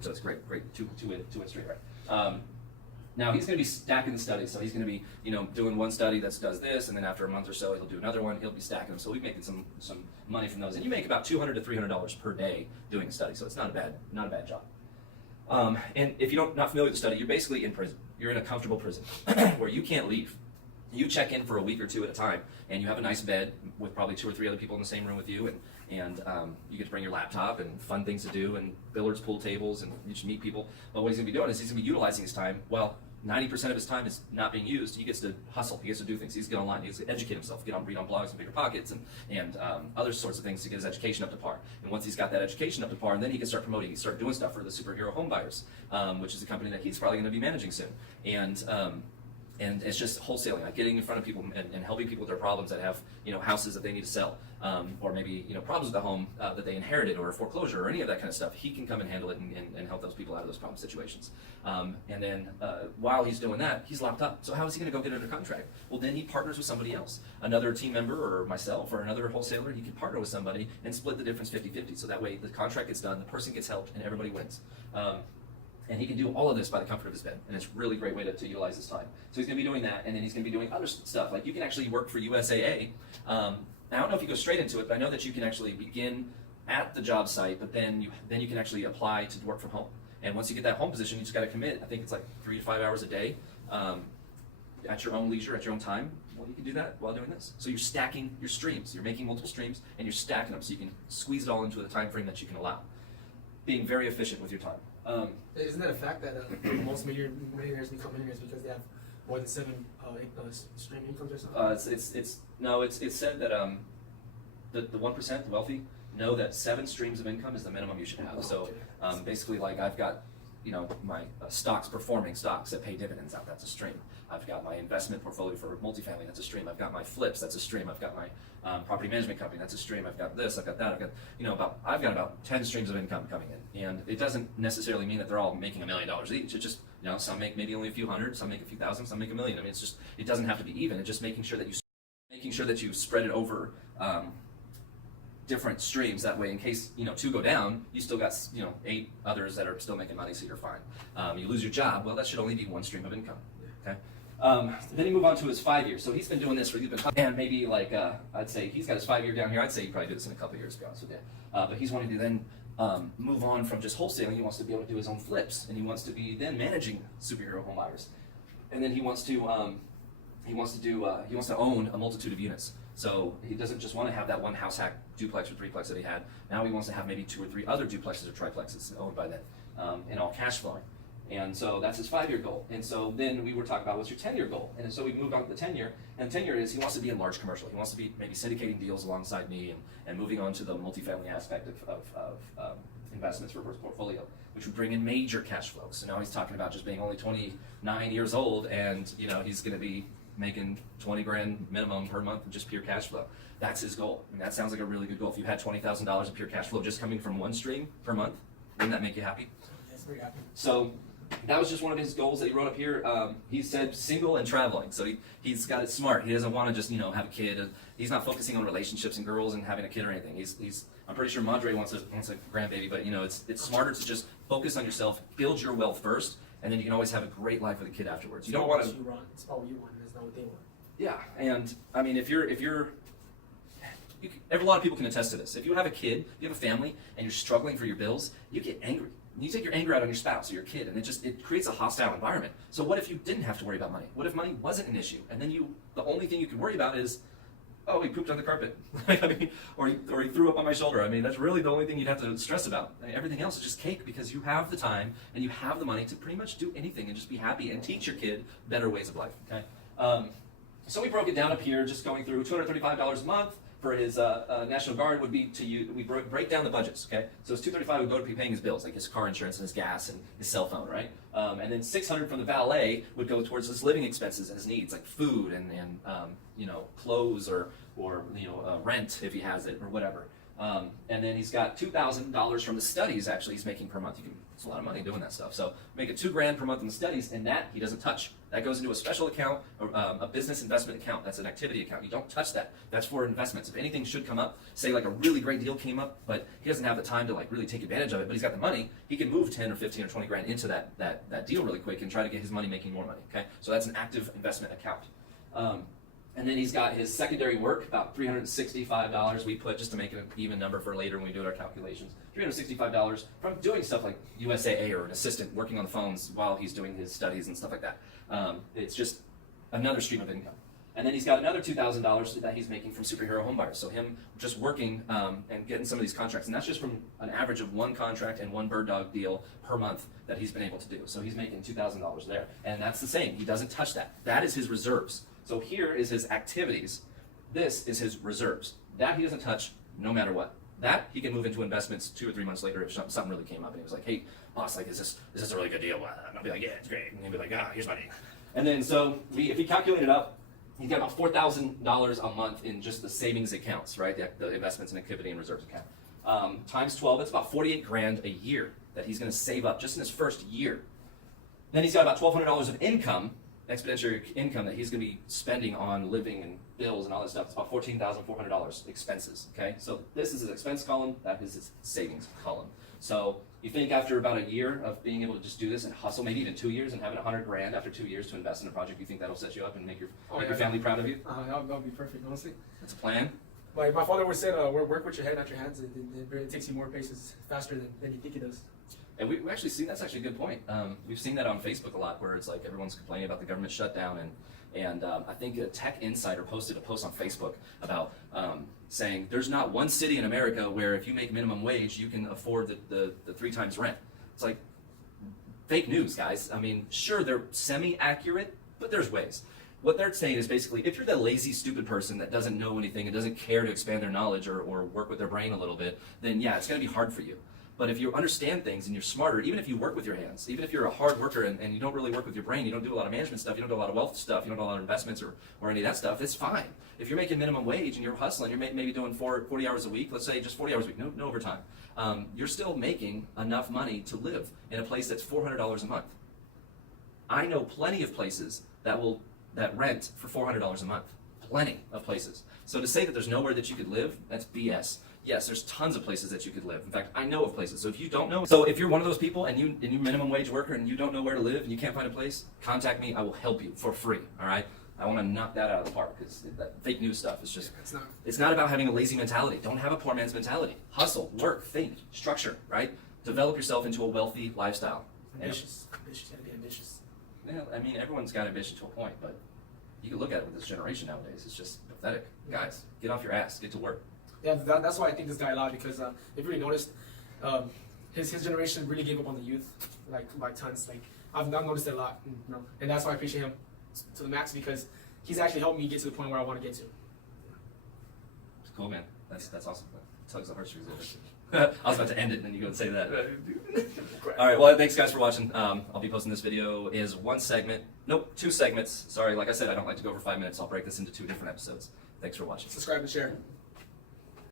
So it's great, two-way street, right? Now he's going to be stacking the studies, so he's going to be, doing one study that does this, and then after a month or so he'll do another one. He'll be stacking them, so we're making some money from those, and you make about $200 to $300 per day doing a study, so it's not a bad job. And if you're not familiar with the study, you're basically in prison. You're in a comfortable prison where you can't leave. You check in for a week or two at a time, and you have a nice bed with probably 2 or 3 other people in the same room with you, and you get to bring your laptop and fun things to do, and billiards, pool tables, and you just meet people. But what he's going to be doing is he's going to be utilizing his time. Well, 90% of his time is not being used. He gets to hustle. He gets to do things. He gets to get online. He gets to educate himself, read on blogs and Bigger Pockets and other sorts of things to get his education up to par. And once he's got that education up to par, and then he can start promoting. He can start doing stuff for the Superhero Home Buyers, which is a company that he's probably going to be managing soon. And it's just wholesaling, like getting in front of people and helping people with their problems that have, houses that they need to sell, or maybe, problems with the home that they inherited, or foreclosure, or any of that kind of stuff. He can come and handle it and help those people out of those problem situations. And then while he's doing that, he's locked up. So how is he going to go get under contract? Well, then he partners with somebody else, another team member, or myself, or another wholesaler. He can partner with somebody and split the difference 50-50. So that way the contract gets done, the person gets helped, and everybody wins. And he can do all of this by the comfort of his bed, and it's a really great way to utilize his time. So he's going to be doing that, and then he's going to be doing other stuff. Like you can actually work for USAA. I don't know if you go straight into it, but I know that you can actually begin at the job site, but then you can actually apply to work from home. And once you get that home position, you just got to commit. I think it's like 3 to 5 hours a day, at your own leisure, at your own time. Well, you can do that while doing this. So you're stacking your streams. You're making multiple streams, and you're stacking them so you can squeeze it all into the time frame that you can allow. Being very efficient with your time. Isn't that a fact that most millionaires become millionaires because they have more than 7 stream incomes or something? It's said that the 1%, the wealthy, know that 7 streams of income is the minimum you should have. So basically, like I've got, my stocks, performing stocks that pay dividends out. That's a stream. I've got my investment portfolio for multifamily. That's a stream. I've got my flips. That's a stream. I've got my property management company. That's a stream. I've got this. I've got that. I've got about 10 streams of income coming in, and it doesn't necessarily mean that they're all making $1 million each. It just, some make maybe only a few hundred, some make a few thousand, some make $1 million. I mean, it doesn't have to be even. It's just making sure that you spread it over different streams. That way, in case 2 go down, you still got 8 others that are still making money, so you're fine. You lose your job, well, that should only be 1 stream of income. Okay. Then you move on to his 5 years. So he's been doing this and maybe I'd say he's got his 5 year down here. I'd say he probably do this in a couple of years, to be honest with you. But he's wanting to then move on from just wholesaling. He wants to be able to do his own flips, and he wants to be then managing superhero home buyers. And then he wants to own a multitude of units. So he doesn't just want to have that one house hack duplex or threeplex that he had. Now he wants to have maybe 2 or 3 other duplexes or triplexes owned by that, and all cash flowing. And so that's his 5 year goal. And so then we were talking about what's your 10 year goal. And so we moved on to the 10 year. And the 10 year is he wants to be in large commercial. He wants to be maybe syndicating deals alongside me and moving on to the multifamily aspect of investments for his portfolio, which would bring in major cash flows. So now he's talking about just being only 29 years old, and he's going to be making 20 grand minimum per month of just pure cash flow. That's his goal. I mean, that sounds like a really good goal. If you had $20,000 of pure cash flow just coming from one stream per month, wouldn't that make you happy? Yes, very happy. So that was just one of his goals that he wrote up here. He said single and traveling. So he's got it smart. He doesn't want to just have a kid. He's not focusing on relationships and girls and having a kid or anything. I'm pretty sure Madre wants a grandbaby, but it's smarter to just focus on yourself, build your wealth first, and then you can always have a great life with a kid afterwards. You don't want to. It's about what you want. It's not what they want. Yeah, and I mean, a lot of people can attest to this. If you have a kid, you have a family, and you're struggling for your bills, you get angry. You take your anger out on your spouse or your kid, and it creates a hostile environment. So what if you didn't have to worry about money? What if money wasn't an issue, and then the only thing you can worry about is, oh, he pooped on the carpet, or he threw up on my shoulder. I mean, that's really the only thing you'd have to stress about. I mean, everything else is just cake, because you have the time and you have the money to pretty much do anything and just be happy and teach your kid better ways of life. Okay. So we broke it down up here, just going through $235 a month. For his National Guard would be we break down the budgets, okay? So his $235 would go to be paying his bills, like his car insurance and his gas and his cell phone, right? And then $600 from the valet would go towards his living expenses and his needs, like food and clothes or rent if he has it or whatever. And then he's got $2,000 from the studies, actually, he's making per month. It's a lot of money doing that stuff. So make it $2,000 per month in the studies, and that he doesn't touch. That goes into a special account, a business investment account. That's an activity account. You don't touch that. That's for investments. If anything should come up, say like a really great deal came up, but he doesn't have the time to like really take advantage of it, but he's got the money, he can move 10 or 15 or 20 grand into that deal really quick and try to get his money making more money. Okay, so that's an active investment account. And then he's got his secondary work, about $365 we put just to make it an even number for later when we do our calculations. $365 from doing stuff like USAA or an assistant working on the phones while he's doing his studies and stuff like that. It's just another stream of income. And then he's got another $2,000 that he's making from superhero home buyers. So him just working and getting some of these contracts. And that's just from an average of one contract and one bird dog deal per month that he's been able to do. So he's making $2,000 there. And that's the same. He doesn't touch that. That is his reserves. So here is his activities. This is his reserves. That he doesn't touch no matter what. That he can move into investments 2 or 3 months later if something really came up and he was like, hey, boss, like, is this a really good deal? And I'll be like, yeah, it's great. And he'll be like, here's money. And then so if he calculated up, he's got about $4,000 a month in just the savings accounts, right? The investments and activity and reserves account. Times 12, that's about 48 grand a year that he's going to save up just in his first year. Then he's got about $1,200 of income, exponential income that he's going to be spending on living and bills and all that stuff. It's about $14,400 expenses, okay? So this is his expense column, that is his savings column. So you think after about a year of being able to just do this and hustle, maybe even 2 years and having 100 grand after 2 years to invest in a project, you think that'll set you up and make your family proud of you? That'll be perfect, honestly. That's a plan. Like my father always said, work with your head, not your hands. It takes you more places faster than you think it does. And we've actually seen, that's actually a good point. We've seen that on Facebook a lot where it's like everyone's complaining about the government shutdown and I think a Tech Insider posted a post on Facebook about saying there's not one city in America where if you make minimum wage, you can afford the 3 times rent. It's like fake news, guys. I mean, sure, they're semi-accurate, but there's ways. What they're saying is basically, if you're the lazy, stupid person that doesn't know anything and doesn't care to expand their knowledge or work with their brain a little bit, then yeah, it's going to be hard for you. But if you understand things and you're smarter, even if you work with your hands, even if you're a hard worker and you don't really work with your brain, you don't do a lot of management stuff, you don't do a lot of wealth stuff, you don't do a lot of investments or any of that stuff, it's fine. If you're making minimum wage and you're hustling, you're maybe doing 40 hours a week, let's say just 40 hours a week, no overtime, you're still making enough money to live in a place that's $400 a month. I know plenty of places that rent for $400 a month. Plenty of places. So to say that there's nowhere that you could live, that's BS. Yes, there's tons of places that you could live. In fact, I know of places. So if you don't know, so if you're one of those people and you're minimum wage worker and you don't know where to live and you can't find a place, contact me. I will help you for free. All right. I want to knock that out of the park because that fake news stuff is just. It's not about having a lazy mentality. Don't have a poor man's mentality. Hustle, work, think, structure. Right. Develop yourself into a wealthy lifestyle. Ambitious. Ambitious. You gotta be ambitious. Yeah, I mean everyone's got ambition to a point, but you can look at it with this generation nowadays. It's just pathetic. Guys, get off your ass. Get to work. Yeah, that's why I think this guy a lot because if you really noticed, his generation really gave up on the youth, like by tons. Like I've noticed it a lot, and that's why I appreciate him to the max because he's actually helped me get to the point where I want to get to. It's cool, man. That's awesome. That tugs the heartstrings a little bit. I was about to end it, and then you go and say that. All right. Well, thanks guys for watching. I'll be posting this video is 2 segments. Sorry, like I said, I don't like to go over 5 minutes. I'll break this into 2 different episodes. Thanks for watching. Subscribe and share.